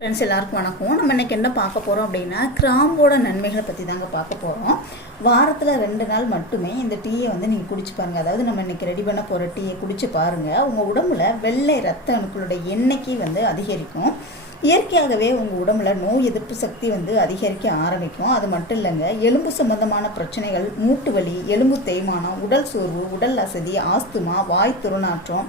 Friends எல்லாருக்கும் வணக்கம். நம்ம இன்றைக்கி என்ன பார்க்க போகிறோம் அப்படின்னா கிராம்போட நன்மைகளை பற்றி தாங்க பார்க்க போகிறோம் வாரத்தில் ரெண்டு நாள் மட்டுமே இந்த டீயை வந்து நீங்கள் குடிச்சு பாருங்கள் அதாவது நம்ம இன்றைக்கி ரெடி பண்ண போகிற டீயை குடிச்சு பாருங்கள் உங்கள் உடம்புல வெள்ளை ரத்த அணுக்களோட எண்ணிக்கை வந்து அதிகரிக்கும். இயற்கையாகவே உங்கள் உடம்புல நோய் எதிர்ப்பு சக்தி வந்து அதிகரிக்க ஆரம்பிக்கும். அது மட்டும் இல்லைங்க எலும்பு சம்பந்தமான பிரச்சனைகள் மூட்டு வலி எலும்பு தேய்மானம் உடல் சோர்வு உடல் அசதி ஆஸ்துமா வாய் துர்நாற்றம்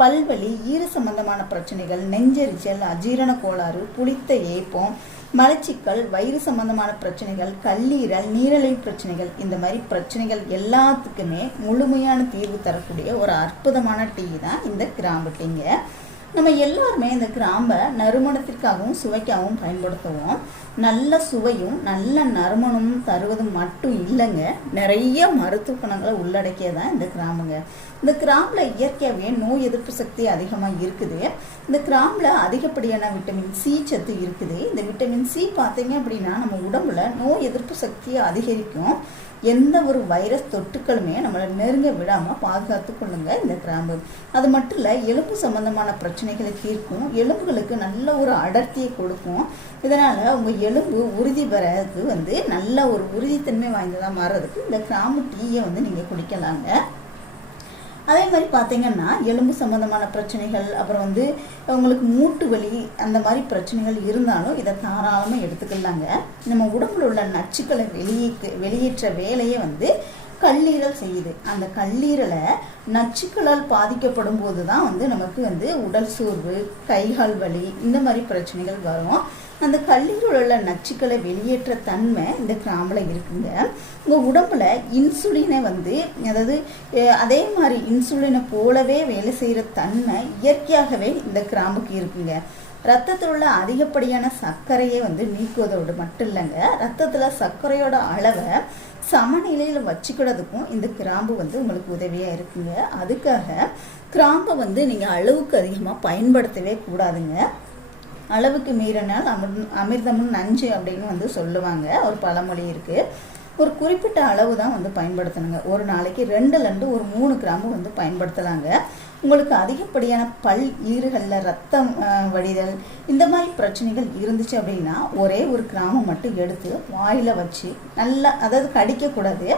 பல்வலி ஈர சம்பந்தமான பிரச்சனைகள் நெஞ்செரிச்சல் அஜீரண கோளாறு புளித்த ஏப்பம் மலச்சிக்கல் வயிறு சம்பந்தமான பிரச்சனைகள் கல்லீரல் நீரழிவு பிரச்சனைகள் இந்த மாதிரி பிரச்சனைகள் எல்லாத்துக்குமே முழுமையான தீர்வு தரக்கூடிய ஒரு அற்புதமான டீ தான் இந்த கிராம்பு டீங்க. நம்ம எல்லாருமே இந்த கிராம்பை நறுமணத்திற்காகவும் சுவைக்காகவும் பயன்படுத்துவோம். நல்ல சுவையும் நல்ல நறுமணமும் தருவது மட்டும் இல்லைங்க. நிறைய மருத்துவ குணங்களை உள்ளடக்கியதான் இந்த கிராம்புங்க. இந்த கிராம்பில் இயற்கையாகவே நோய் எதிர்ப்பு சக்தி அதிகமாக இருக்குது. இந்த கிராம்பில் அதிகப்படியான விட்டமின் சி சத்து இருக்குது. இந்த விட்டமின் சி பார்த்தீங்க அப்படின்னா நம்ம உடம்புல நோய் எதிர்ப்பு சக்தியை அதிகரிக்கும். எந்த ஒரு வைரஸ் தொற்றுக்களுமே நம்மளை நெருங்க விடாமல் பாதுகாத்து கொள்ளுங்க இந்த கிராம்பு. அது மட்டும் இல்லை எலும்பு சம்பந்தமான பிரச்சனைகளை தீர்க்கும் எலும்புகளுக்கு நல்ல ஒரு அடர்த்தியை கொடுக்கும். இதனால் உங்கள் எலும்பு உறுதி பெறதுக்கு வந்து நல்ல ஒரு உறுதித்தன்மை வாய்ந்ததாக மாறுறதுக்கு இந்த கிராம்பு டீயை வந்து நீங்கள் குடிக்கலாங்க. அதே மாதிரி பார்த்தீங்கன்னா எலும்பு சம்மந்தமான பிரச்சனைகள் அப்புறம் வந்து உங்களுக்கு மூட்டு வலி அந்த மாதிரி பிரச்சனைகள் இருந்தாலும் இதை தாராளமாக எடுத்துக்கலாங்க. நம்ம உடம்புல உள்ள நச்சுக்களை வெளியே வெளியேற்ற வேலையை வந்து கல்லீரல் செய்யுது. அந்த கல்லீரலை நச்சுக்களால் பாதிக்கப்படும் போது தான் வந்து நமக்கு வந்து உடல் சோர்வு கைகால் வலி இந்த மாதிரி பிரச்சனைகள் வரும். அந்த கல்லீரல் உள்ள நச்சுக்களை வெளியேற்ற தன்மை இந்த கிராம்பில் இருக்குங்க. உங்கள் உடம்புல இன்சுலினை வந்து அதாவது அதே மாதிரி இன்சுலினை போலவே வேலை செய்கிற தன்மை இயற்கையாகவே இந்த கிராம்புக்கு இருக்குங்க. ரத்தத்தில் உள்ள அதிகப்படியான சர்க்கரையை வந்து நீக்குவதோடு மட்டும் இல்லைங்க. ரத்தத்தில் சர்க்கரையோட அளவை சமநிலையில் வச்சுக்கிறதுக்கும் இந்த கிராம்பு வந்து உங்களுக்கு உதவியாக இருக்குங்க. அதுக்காக கிராம்பை வந்து நீங்கள் அளவுக்கு அதிகமாக பயன்படுத்தவே கூடாதுங்க. அளவுக்கு மீறினால் அமிர் அமிர்தமும் நஞ்சு அப்படின்னு வந்து சொல்லுவாங்க. ஒரு பழமொழி இருக்குது ஒரு குறிப்பிட்ட அளவு தான் வந்து பயன்படுத்தணுங்க. ஒரு நாளைக்கு ரெண்டுலேருந்து ஒரு மூணு கிராம்பு வந்து பயன்படுத்தலாங்க. உங்களுக்கு அதிகப்படியான பல் ஈறுகளில் ரத்தம் வடிதல் இந்த மாதிரி பிரச்சனைகள் இருந்துச்சு அப்படின்னா ஒரே ஒரு கிராமம் மட்டும் எடுத்து வாயில் வச்சு நல்லா அதாவது கடிக்கக்கூடாது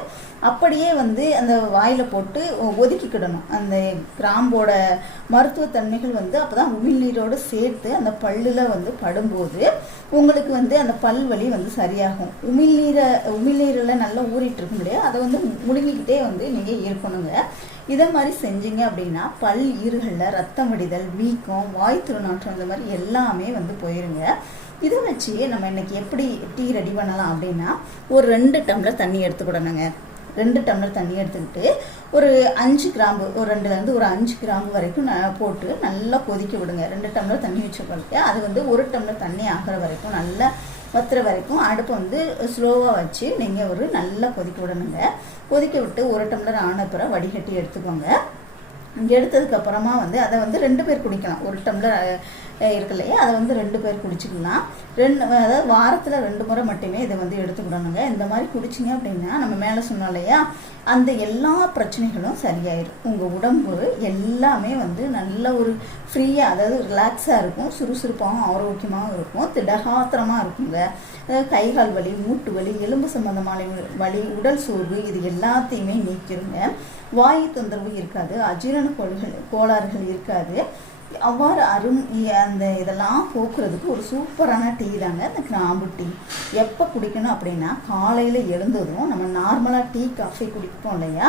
அப்படியே வந்து அந்த வாயில் போட்டு ஒதுக்கிக்கிடணும். அந்த கிராம்போட மருத்துவத்தன்மைகள் வந்து அப்போ தான் உமிழ்நீரோடு சேர்த்து அந்த பல்லில் வந்து படும்போது உங்களுக்கு வந்து அந்த பல் வலி வந்து சரியாகும். உமிழ்நீரை உமிழ்நீரில் நல்லா ஊறிட்டு இருக்கும் இல்லையா? அதை வந்து முழுங்கிக்கிட்டே வந்து நீங்கள் இருக்கணுங்க இதை மாதிரி செஞ்சீங்க அப்படின்னா பல் ஈறுகளில் ரத்தம் வடிதல் வீக்கம் வாய் திருநாற்றம் இந்த மாதிரி எல்லாமே வந்து போயிருங்க. இதை வச்சு நம்ம இன்னைக்கு எப்படி டீ ரெடி பண்ணலாம் அப்படின்னா ஒரு ரெண்டு டம்ளர் தண்ணி எடுத்துக்கிடணுங்க ரெண்டு டம்ளர் தண்ணி எடுத்துக்கிட்டு ஒரு அஞ்சு கிராம்பு ஒரு ரெண்டுலேருந்து ஒரு அஞ்சு கிராம்பு வரைக்கும் போட்டு நல்லா கொதிக்க விடுங்க. ரெண்டு டம்ளர் தண்ணி வச்சுக்கொள்ளுங்க அது வந்து ஒரு டம்ளர் தண்ணி ஆகிற வரைக்கும் நல்லா வத்துற வரைக்கும் அடுப்பை வந்து ஸ்லோவாக வச்சு நீங்கள் ஒரு நல்லா கொதிக்க விடணுங்க. கொதிக்க விட்டு ஒரு டம்ளர் ஆன பிறகு வடிகட்டி எடுத்துக்கோங்க. எடுத்ததுக்கு அப்புறமா வந்து அதை வந்து ரெண்டு பேர் குடிக்கலாம். ஒரு டம்ளர் இருக்கு இல்லையா? அதை வந்து ரெண்டு பேர் குடிச்சிக்கலாம். ரெண்டு அதாவது வாரத்தில் ரெண்டு முறை மட்டுமே இதை வந்து எடுத்துக்கிடணுங்க. இந்த மாதிரி குடிச்சிங்க அப்படின்னா நம்ம மேலே சொன்னோம் இல்லையா? அந்த எல்லா பிரச்சனைகளும் சரியாயிடும் உங்கள் உடம்பு எல்லாமே வந்து நல்ல ஒரு ஃப்ரீயாக அதாவது ரிலாக்ஸாக இருக்கும். சுறுசுறுப்பாகவும் ஆரோக்கியமாகவும் இருக்கும். திடகாத்திரமாக இருக்குங்க. அதாவது கை கால் வலி மூட்டு வலி எலும்பு சம்பந்தமான வலி உடல் சோர்வு இது எல்லாத்தையுமே நீக்கிருங்க. வாயு தொந்தரவு இருக்காது. அஜீரண கோள்கள் கோளாறுகள் இருக்காது. அவ்வாறு அரும் அந்த இதெல்லாம் போக்குறதுக்கு ஒரு சூப்பரான டீ தாங்க இந்த கிராம்பு டீ. எப்போ குடிக்கணும் அப்படின்னா காலையில் எழுந்ததும் நம்ம நார்மலாக டீ காஃபி குடிப்போம் இல்லையா?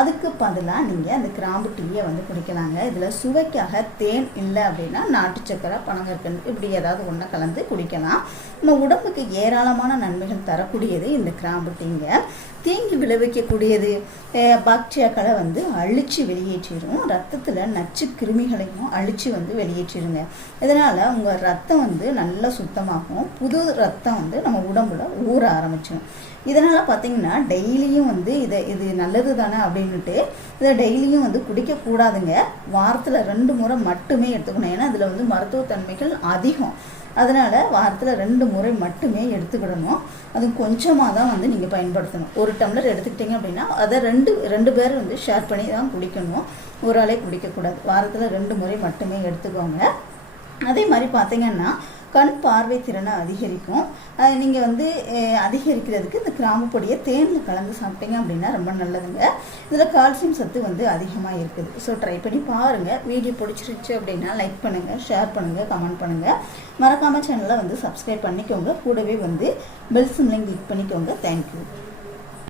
அதுக்கு பதிலாக நீங்கள் அந்த கிராம்பு டீயை வந்து குடிக்கலாங்க. இதில் சுவைக்காக தேன் இல்லை அப்படின்னா நாட்டு சக்கரை பனங்கற்கண்டு இப்படி ஏதாவது ஒன்று கலந்து குடிக்கலாம். நம்ம உடம்புக்கு ஏராளமான நன்மைகள் தரக்கூடியது இந்த கிராம்பு டீங்க. தீங்கு விளைவிக்கக்கூடியது. பாக்டீரியாக்களை வந்து அழிச்சு வெளியேற்றிடும் ரத்தத்தில் நச்சு கிருமிகளையும் அழித்து வந்து வெளியேற்றிடுங்க இதனால் உங்கள் ரத்தம் வந்து நல்லா சுத்தமாகும். புது ரத்தம் வந்து நம்ம உடம்புல ஊற ஆரம்பிச்சிடும் இதனால் பார்த்தீங்கன்னா டெய்லியும் வந்து இதை இது நல்லது தானே அப்படின்னுட்டு இதை டெய்லியும் வந்து குடிக்கக்கூடாதுங்க. வாரத்தில் ரெண்டு முறை மட்டுமே எடுத்துக்கணும். ஏன்னா இதில் வந்து மருத்துவத்தன்மைகள் அதிகம். அதனால் வாரத்தில் ரெண்டு முறை மட்டுமே எடுத்துக்கிடணும். அது கொஞ்சமாக தான் வந்து நீங்கள் பயன்படுத்தணும். ஒரு டம்ளர் எடுத்துக்கிட்டீங்க அப்படின்னா அதை ரெண்டு ரெண்டு பேர் வந்து ஷேர் பண்ணி தான் குடிக்கணும். ஒரு ஆளே குடிக்கக்கூடாது. வாரத்தில் ரெண்டு முறை மட்டுமே எடுத்துக்கோங்க. அதே மாதிரி பார்த்தீங்கன்னா கண் பார்வை திறனை அதிகரிக்கும். நீங்கள் வந்து அதிகரிக்கிறதுக்கு இந்த கிராமப்பொடியை தேனில் கலந்து சாப்பிட்டீங்க அப்படின்னா ரொம்ப நல்லதுங்க. இதில் கால்சியம் சத்து வந்து அதிகமாக இருக்குது. ஸோ ட்ரை பண்ணி பாருங்கள் வீடியோ பிடிச்சிருச்சு அப்படின்னா லைக் பண்ணுங்கள் ஷேர் பண்ணுங்கள் கமெண்ட் பண்ணுங்கள் மறக்காமல் சேனலை வந்து சப்ஸ்கிரைப் பண்ணிக்கோங்க. கூடவே வந்து பெல் சிம்லையும் கிளிக் பண்ணிக்கோங்க. Thank you